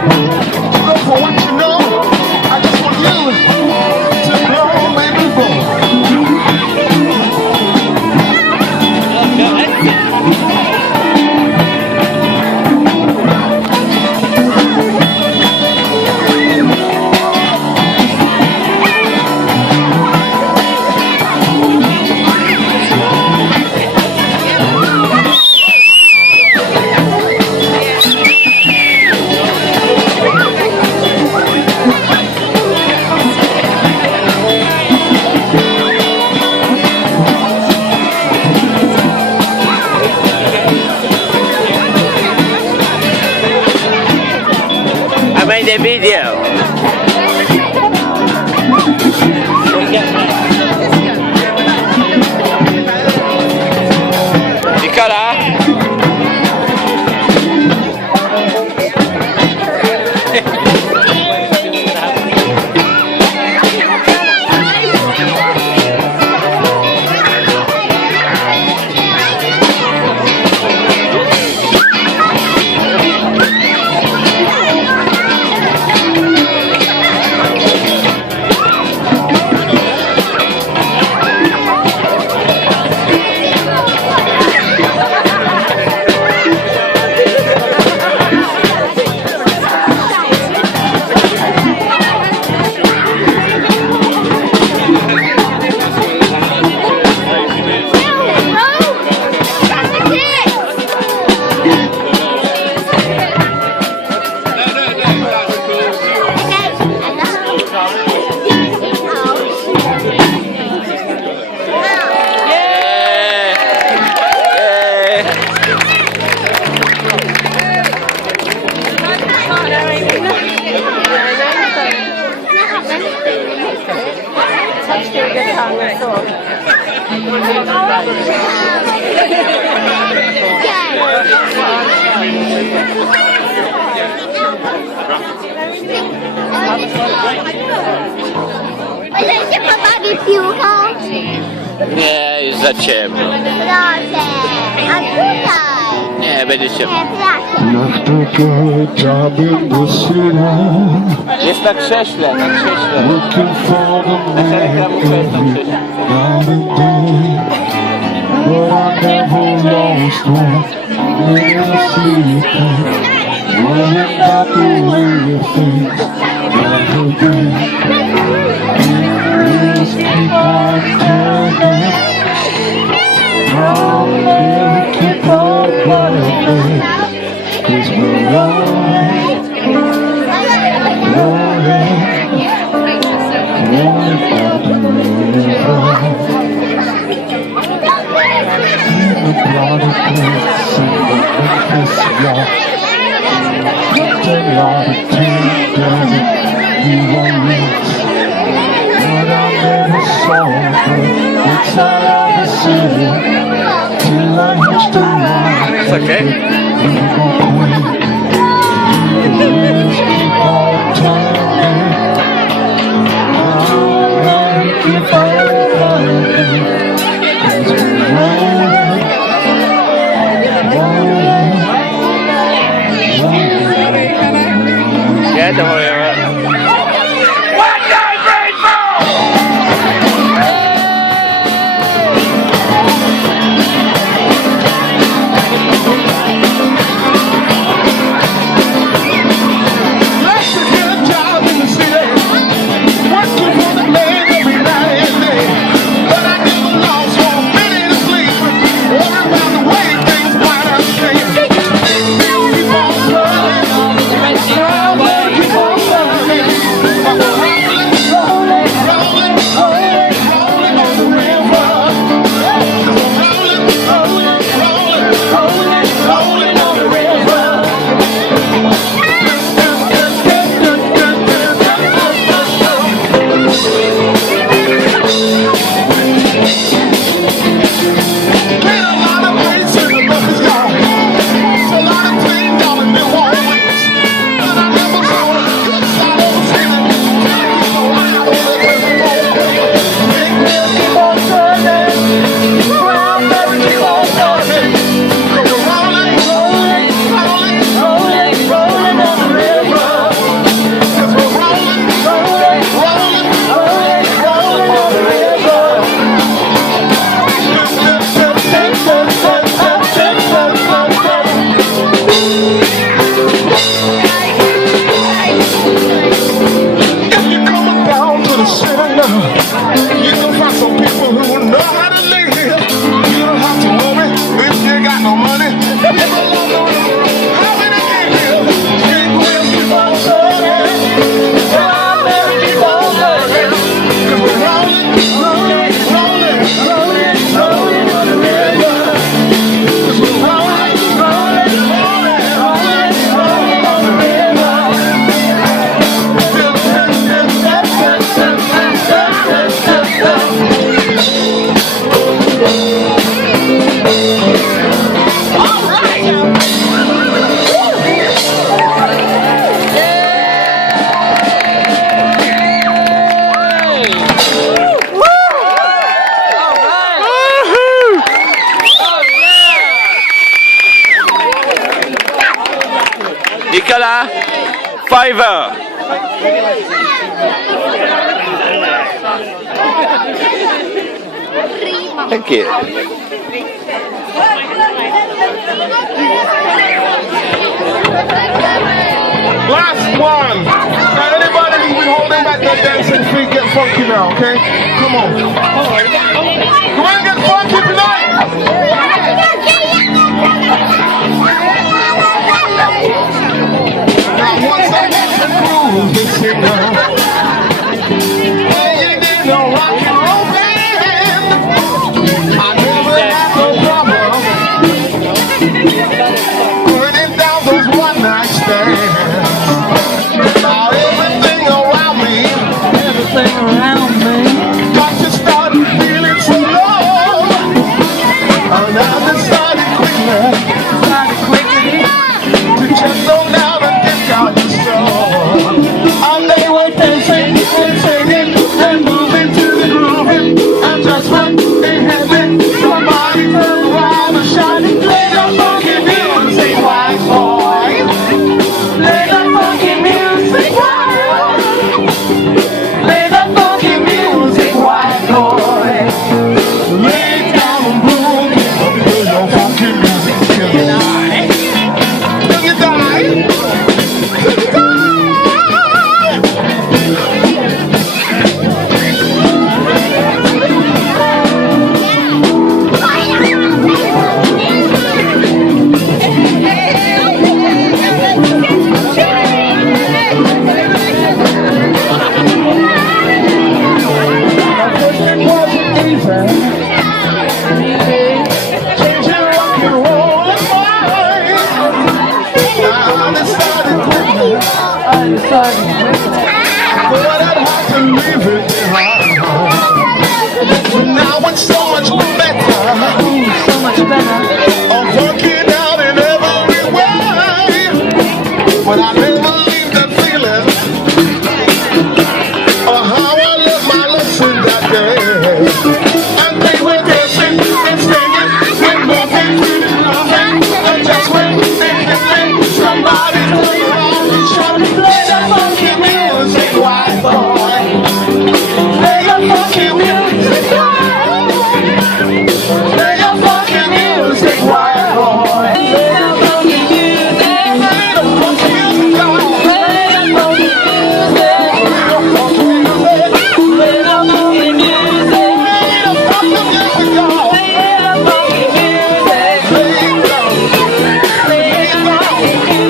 Go for what you know. I just want you to blow my people. I made a video. Nicola? Nie, już za ciemno. Proszę, a tutaj? Nie, będzie ciemno. Jest na krześle, na krześle. Nasza reklamówka jest na krześle. It's okay. Yeah, don't worry about it. Nicola, fiver. Thank you. Last one. Now anybody who's been holding back their dancing feet, get funky now, okay? Come on. Come on, get funky tonight. Now once I get the groove, this singer, when you did no rock and roll band, I never had no problem putting down those one night stands. Now everything around me got to start feeling so low. And I decided quickly to just go down and get out the store. And they were dancing and singing and moving to the groove. And just when they had been, somebody turned around and shouted, "Play the funky music, white boy! Play the funky music, white boy! Play the funky music, white boy! Lay down and boom, play the funky music till you die, till you die, till you die." But I'd have to leave it behind. Now it's so much better. I'm working out in every way. But I never leave that feeling of how I learned my lesson that day. And they were dancing and singing and moving to the groove. And just when they hit me, somebody turned around and shouted, "Play the funky music, white boy! Play the funky music, white boy! Play the funky music, white boy! Play the funky music, play the funky music, play the funky music, play the funky music, play the funky music, play the funky music, play the funky music, play the funky music.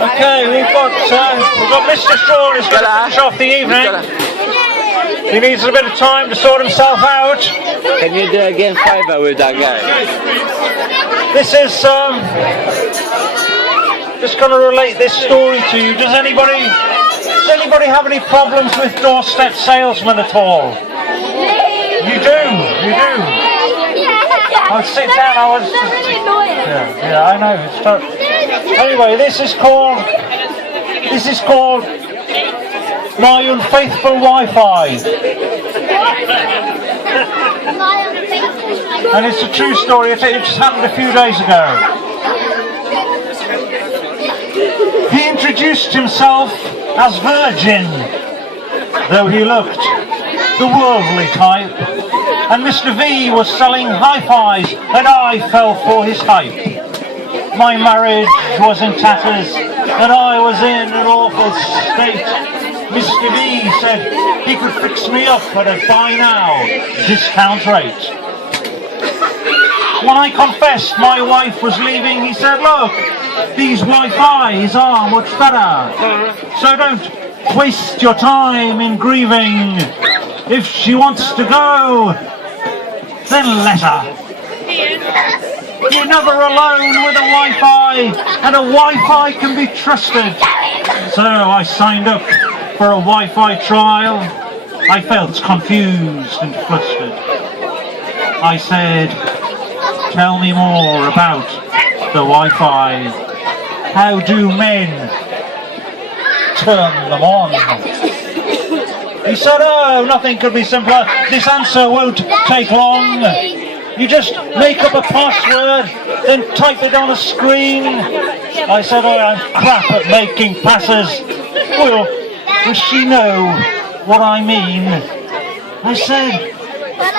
Okay, we've got Mr. Straw who's going to finish off the evening. He needs a bit of time to sort himself out. Can you do again fiver with that guy? This is just going to relate this story to you. Does anybody have any problems with doorstep salesmen at all? You do. I'll sit down. Yeah, I know. It's tough. Anyway, this is called My Unfaithful Wi-Fi. And it's a true story. It just happened a few days ago. He introduced himself as Virgin, though he looked the worldly type. And Mr. V was selling hi-fis, and I fell for his hype. My marriage was in tatters, and I was in an awful state. Mr. V said he could fix me up at a buy now discount rate. When I confessed my wife was leaving, he said, "Look, these Wi-Fi's are much better. So don't waste your time in grieving. If she wants to go, then let her. You're never alone with a Wi-Fi, and a Wi-Fi can be trusted. So I signed up for a Wi-Fi trial. I felt confused and flustered. I said, tell me more about the Wi-Fi. How do men turn them on? He said, oh, nothing could be simpler. This answer won't take long. You just make up a password, then type it on a screen. I said, oh, I'm crap at making passes. Well, does she know what I mean? I said,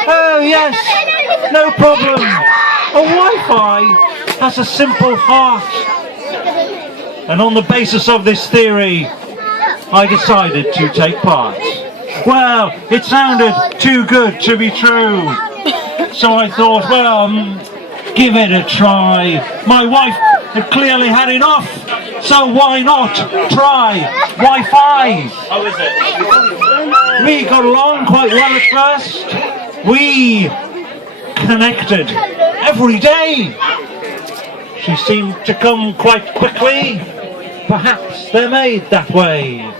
oh yes, no problem. A Wi-Fi has a simple heart. And on the basis of this theory, I decided to take part. Well, it sounded too good to be true. So I thought, well, give it a try. My wife had clearly had enough, so why not try Wi-Fi? How is it? We got along quite well at first. We connected every day. She seemed to come quite quickly. Perhaps they're made that way.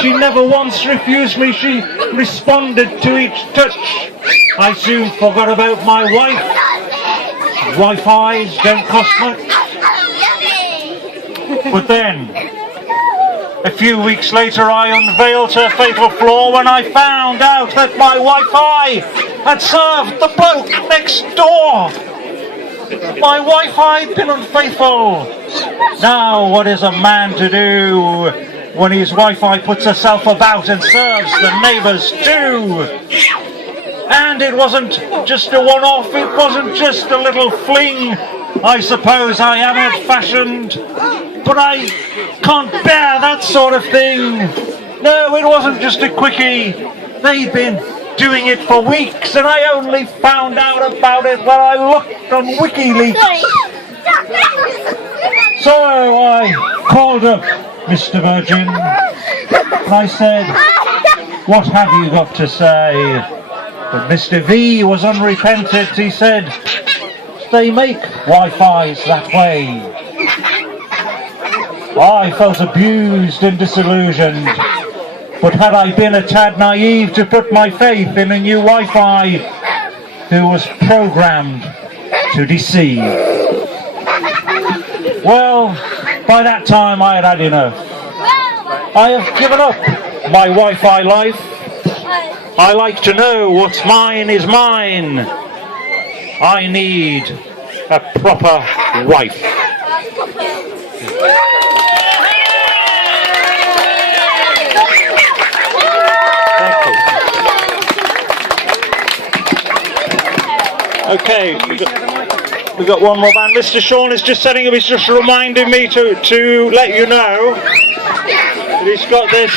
She never once refused me. She responded to each touch. I soon forgot about my wife. Wi-Fi's don't cost much. But then, a few weeks later, I unveiled her fatal flaw when I found out that my Wi-Fi had served the bloke next door. My Wi-Fi had been unfaithful. Now, what is a man to do when his Wi-Fi puts herself about and serves the neighbours too? And it wasn't just a one-off, it wasn't just a little fling. I suppose I am old-fashioned, but I can't bear that sort of thing. No, it wasn't just a quickie. They'd been doing it for weeks, and I only found out about it when I looked on WikiLeaks. So I called up Mr. Virgin, and I said, what have you got to say? But Mr. V was unrepentant. He said, they make Wi-Fi's that way. I felt abused and disillusioned, but had I been a tad naive to put my faith in a new Wi-Fi who was programmed to deceive? Well, by that time I had had enough. I have given up my Wi-Fi life. I like to know what's mine is mine. I need a proper wife. Okay, we got one more band. Mr. Sean is just setting up. He's just reminding me to let you know that he's got this.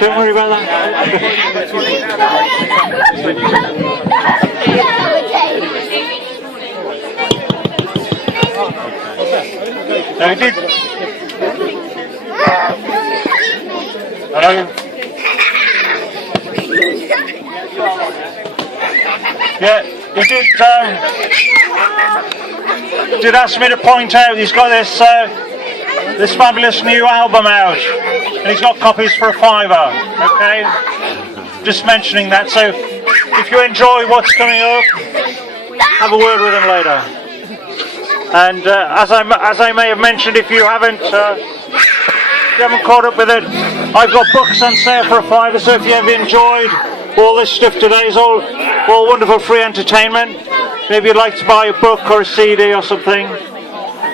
Don't worry about that. No, he did. Hello. Yeah, he did ask me to point out he's got this fabulous new album out, and he's got copies for £5. Okay, just mentioning that. So if you enjoy what's coming up, have a word with him later. And as I may have mentioned, if you haven't caught up with it, I've got books on sale for £5. So if you have enjoyed all this stuff today, is all wonderful free entertainment. Maybe you'd like to buy a book or a CD or something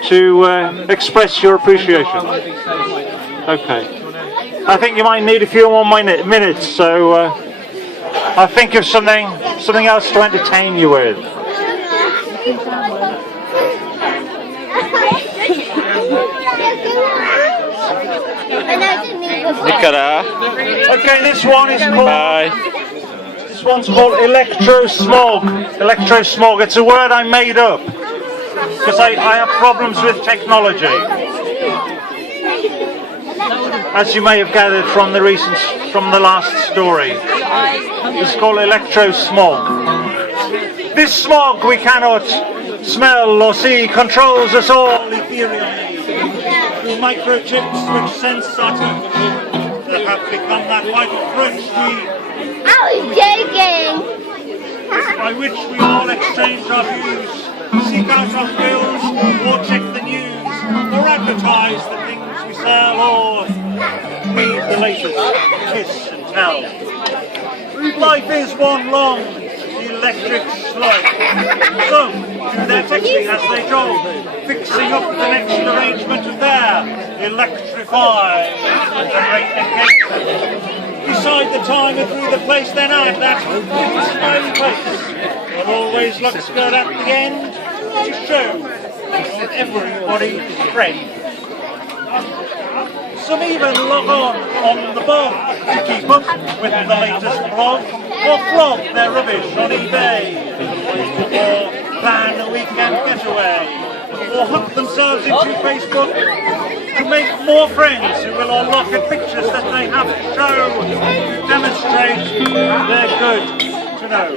to express your appreciation. Okay. I think you might need a few more minutes, so I'll think of something else to entertain you with. Nicola. Okay, this one is called. Bye. This one's called electro smog. Electro smog. It's a word I made up. because I have problems with technology. As you may have gathered from the last story. It's called electro smog. This smog we cannot smell or see controls us all ethereally through microchips which sense our temperature that have become that vital crunch I was joking. by which we all exchange our views, seek out our thrills, or check the news, or advertise the things we sell, or read the latest kiss and tell. Life is one long electric slug. Some do their texting as they jog, fixing up the next arrangement of their electrify and great engagement. Decide the time and through the place, then add that smiley face. But always looks good at the end to show everybody's friend. Some even log on the blog to keep up with the latest blog, or flog their rubbish on eBay, or plan a weekend getaway, or hook themselves into Facebook to make more friends who will all look at pictures that they have to show to demonstrate they're good to know.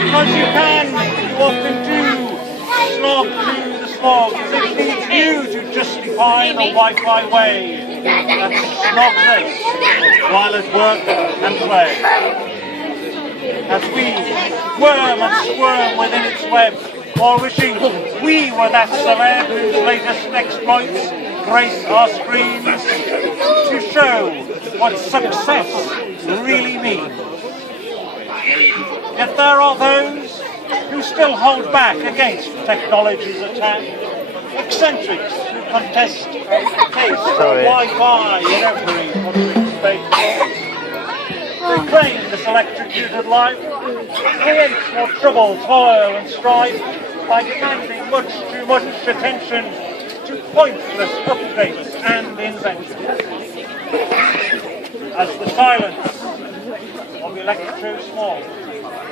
Because you often do slog to the smog, as it needs you to justify the Wi-Fi way that snogs us while at work and play. As we worm and squirm within its web, or wishing we were that celeb whose latest exploits grace our screens to show what success really means. Yet there are those who still hold back against technology's attack, eccentrics who contest the taste of Wi-Fi in every public space. They claim this electrocuted life creates more trouble, toil and strife by demanding much too much attention to pointless updates and inventions. As the silence of electro-smog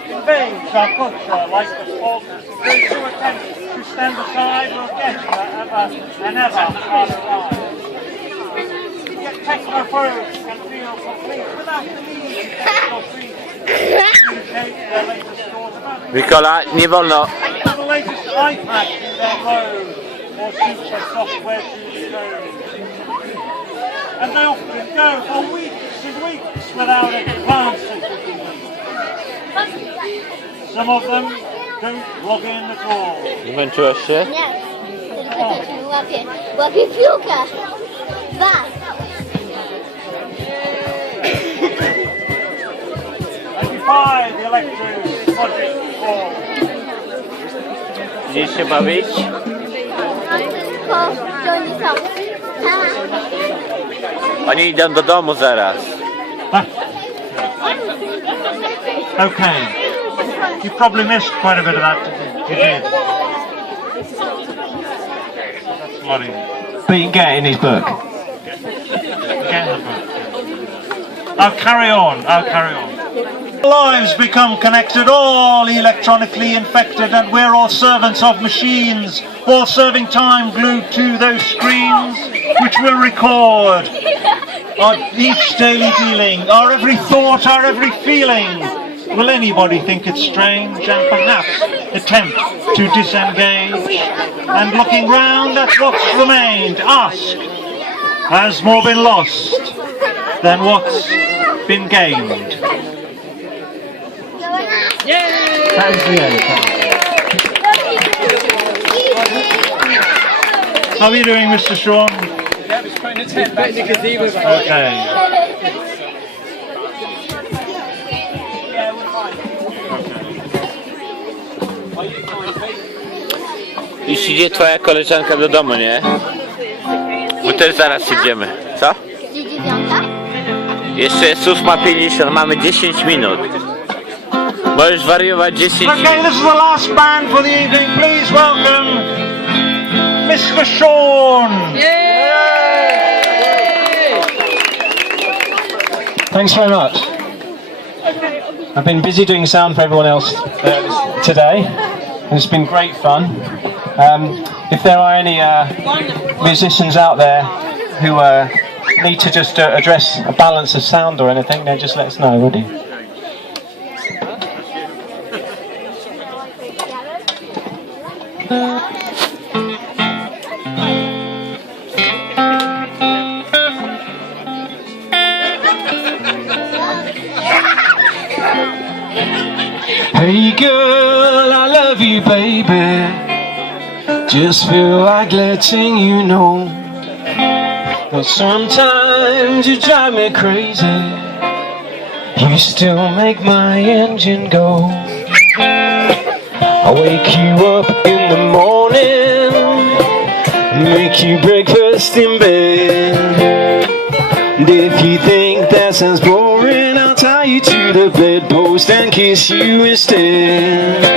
invades our culture like the fog, those who attempt to stand aside will get ever arrive. Yet technophobes can feel complete without the need to communicate their latest thoughts about Nicola, nie wolno. the latest iPad in their road or future software to show. And they often go for weeks and weeks without a glance at the TV. Some of them don't log in at all. Zmęczyłeś się? Nie. Łapię piłkę. Was. They defy the electric project call. Gdzieś się bawić? Tylko, gdzie oni są. Oni idą do domu zaraz. Okay. You probably missed quite a bit of that, you did. That's bloody. But you can get it in his book. Get in the book. I'll carry on. Lives become connected, all electronically infected, and we're all servants of machines, all serving time glued to those screens, which will record our each daily dealing, our every thought, our every feeling. Will anybody think it's strange and perhaps attempt to disengage? And looking round at what's remained, ask, has more been lost than what's been gained? That is the end. How are you doing, Mr. Sean? Okay. Już idzie twoja koleżanka do domu, nie? Bo też zaraz idziemy. Co? Gdzie 9? Jeszcze jest 8:50, mamy 10 minut. Możesz wariować 10 minut. Okay, this is the last band for the evening. Please welcome Mr. Sean. Thanks very much. I've been busy doing sound for everyone else today. It's been great fun. If there are any musicians out there who need to just address a balance of sound or anything, then just let us know, would you? Hey girl, I love you, baby. Just feel like letting you know. But sometimes you drive me crazy. You still make my engine go. I wake you up in the morning, make you breakfast in bed. And if you think that sounds boring, I'll tie you to the bedpost and kiss you instead.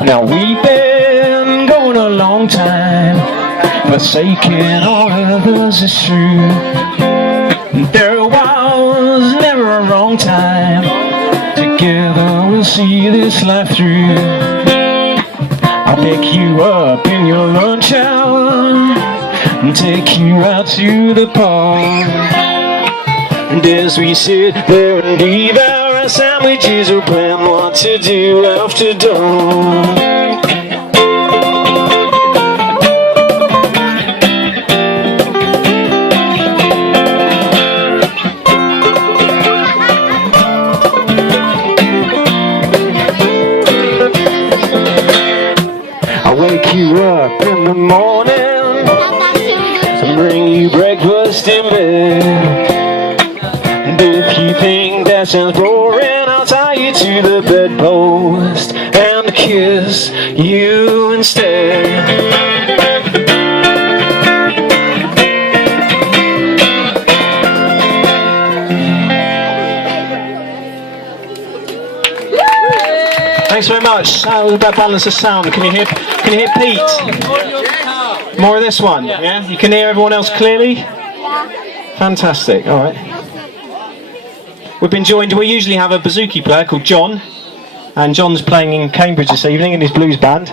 Now we've been going a long time, forsaking all others is true. There was never a wrong time. Together we'll see this life through. I'll pick you up in your lunch hour and take you out to the park. And as we sit there and devour our sandwiches, we'll plan what to do after dawn. Wake you up in the morning and bring you breakfast in bed. And if you think that sounds boring, I'll tie you to the bedpost and kiss you instead. Thanks very much. That was about balance of sound. Can you hear Pete? More of this one, yeah? You can hear everyone else clearly? Yeah. Fantastic, alright. We've been joined, we usually have a bouzouki player called John, and John's playing in Cambridge this evening in his blues band.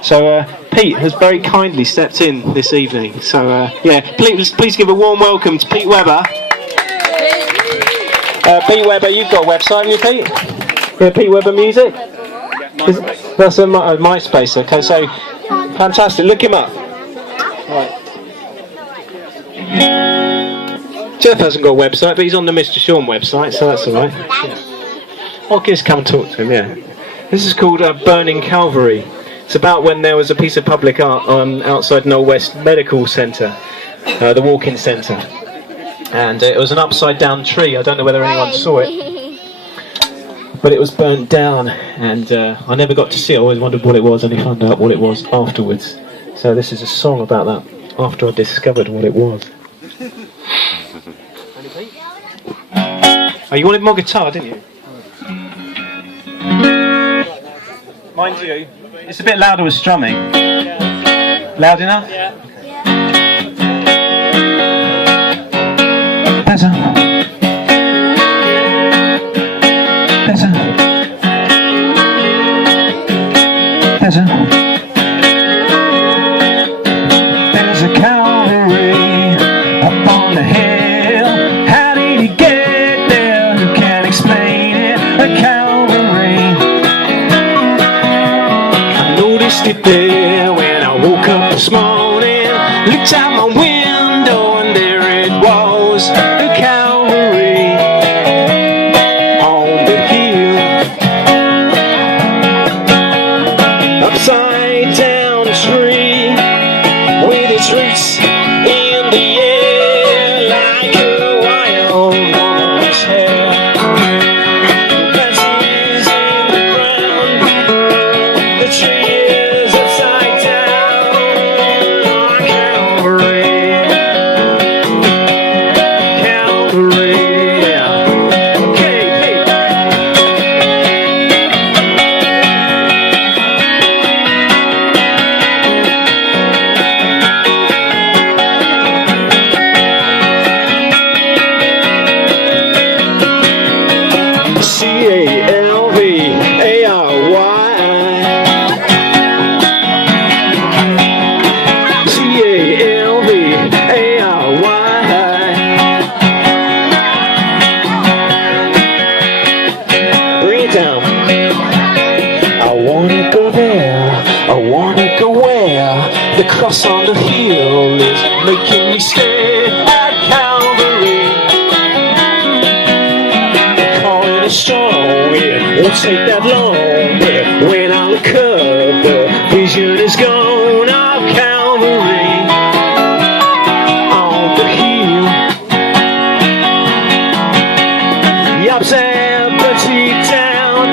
So Pete has very kindly stepped in this evening. So yeah, please give a warm welcome to Pete Webber. Pete Webber, you've got a website, haven't you, Pete? Yeah, Pete Webber Music? That's a MySpace, okay, so fantastic, look him up. Right. Jeff hasn't got a website, but he's on the Mr. Sean website, so that's alright. Yeah. I'll just come and talk to him, yeah. This is called Burning Calvary. It's about when there was a piece of public art outside Knoll West Medical Centre, the walk-in centre. And it was an upside down tree, I don't know whether anyone saw it. But it was burnt down, and I never got to see it. I always wondered what it was, and I found out what it was afterwards. So this is a song about that, after I discovered what it was. Oh, you wanted my guitar, didn't you? Mind you, it's a bit louder with strumming. Loud enough? Yeah. Better. There's a Calvary up on the hill. How did he get there? Who can explain it? A Calvary. I noticed it there when I woke up this morning. Looked out my window and there it was, a Calvary on the hill. Upside down tree with its roots in the air like a wild woman's hair. Branches in the ground, the tree is upside cross on the hill is making me stay at Calvary. Call it a strong, it won't take that long. When I look up, the vision is gone of Calvary. On the hill, Yop's empty town,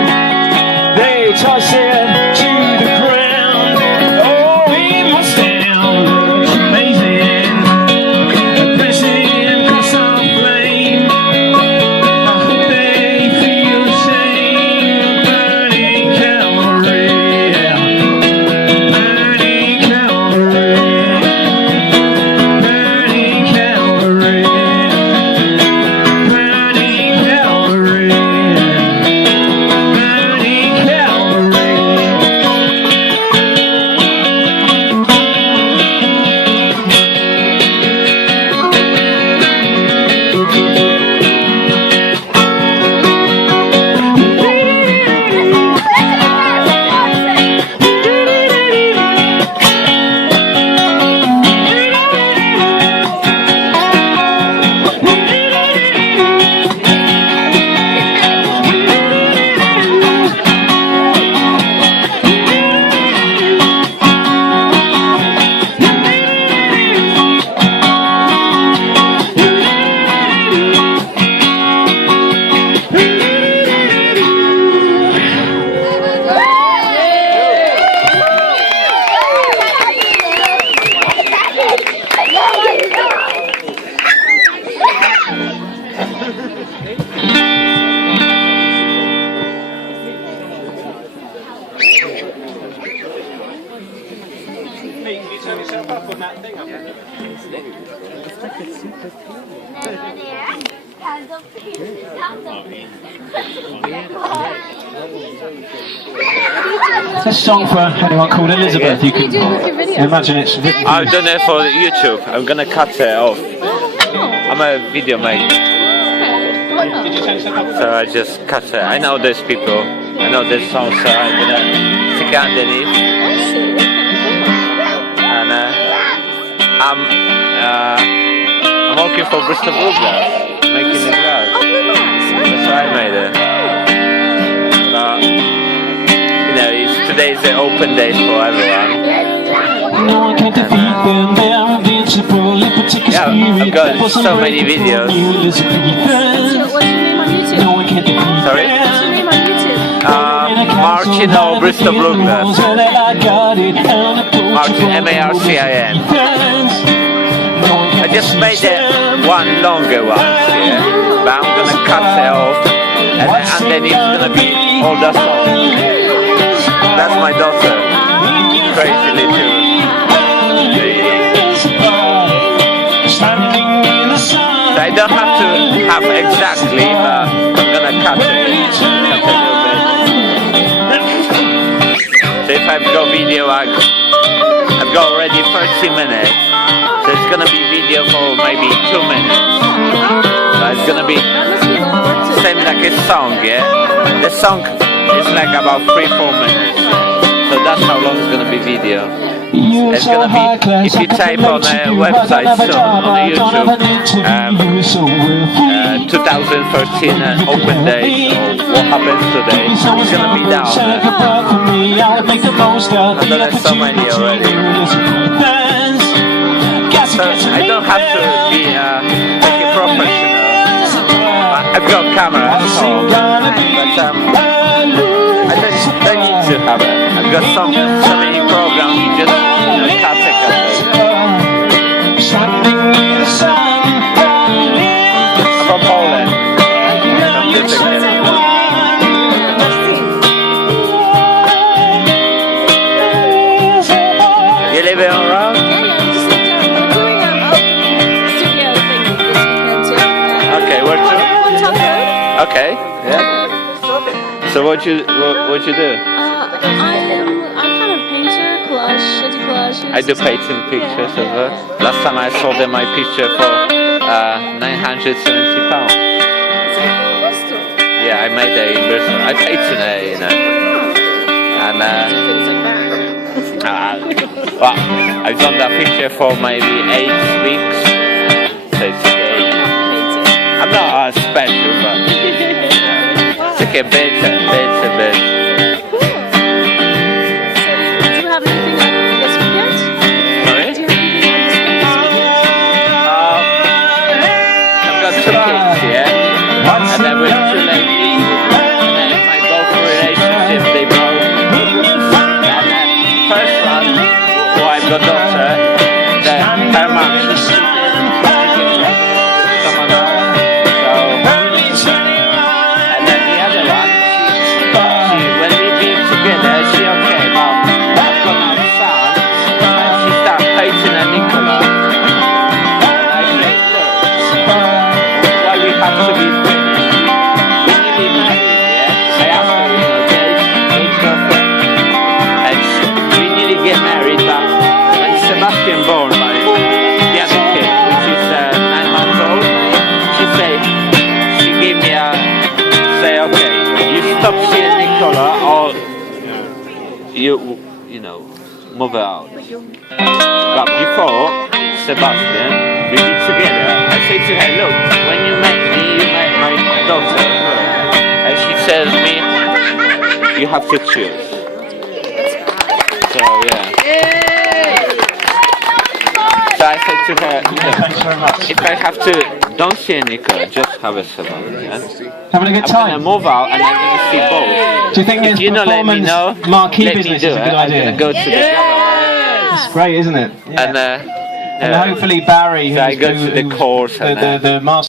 they toss it to the ground. Oh, it must sound amazing, pressing across our flame. I hope they feel the same. Burning Calvary, burning Calvary, burning Calvary, burning Calvary, burning Calvary. This song for anyone called Elizabeth. You can imagine it's written. I've done it for YouTube. I'm gonna cut it off. I'm a video mate, so I just cut it. I know there's people, I know there's songs, so I'm gonna stick it underneath. And I'm working for Bristol Bluegrass, making the glass. That's why I made it. But you know, today's an open day for everyone. No one can defeat them, they are invincible. Yeah, I've got so many videos. What's your name on YouTube? No one can defeat Sorry? What's your name on YouTube? Marcin or Bristol Bluegrass. Marcin, M-A-R-C-I-N. I just made it one longer one, yeah, but I'm gonna cut it off, and then it's gonna be all the songs. That's my daughter, crazy little lady. So I don't have to have exactly, but I'm gonna cut it a little bit. So if I've got video, I've got already 30 minutes. So it's gonna be video for maybe 2 minutes. But it's gonna be same like a song, yeah? The song is like about 3-4 minutes. So that's how long it's gonna be video. It's gonna be, if you type on a website soon, on YouTube, 2013 open days, or what happens today, it's gonna be down there. I've done it so many already. So I don't have to be like a professional. I've got camera at home, but I don't need to have it. I've got so many programs, you just cut it. I'm from Poland. You live in around? Okay, where to? Okay, yeah. So what you do? I'm kind of painter, collage, I do collages. I do painting pictures as well. Last time I sold them my picture for £970. Yeah, I made it in Bristol. I painted it, you know. And Well, I've done that picture for maybe 8 weeks, so it's okay. I'm not special, but it's okay, bit. Cool. So, do you have anything on this weekend? Sorry? Do you have anything on this weekend? I've got 2 kids, yeah? And then with 2 ladies, and then my both relationship, they broke. And then first one, who I've got daughter, her mom, she cheated, someone else. So, and then the other one, she when we been together, she okay, but I've got now son, and she started hating on Nicola. And I said, look, why we have to be finished? We nearly married, yeah? I asked her, age girlfriend. And we nearly get married, but when Sebastian born, the other kid, which is 9 months old, she gave me say, okay, you stop seeing Nicola, or you know, move out. But before Sebastian, we be together. I say to her, look, when you met me, you met my daughter, and she says me, you have to choose. So yeah. So I said to her, Thanks very much. if I have to, don't see Nicola, just have a Sebastian. Having a good I'm time? gonna move out and I'm gonna see both. Do you think If this you don't let me performance know, marquee let me business do is a it. good I'm idea? gonna go to the government It's great, isn't it? and And hopefully Barry, so I who's go to the course and the master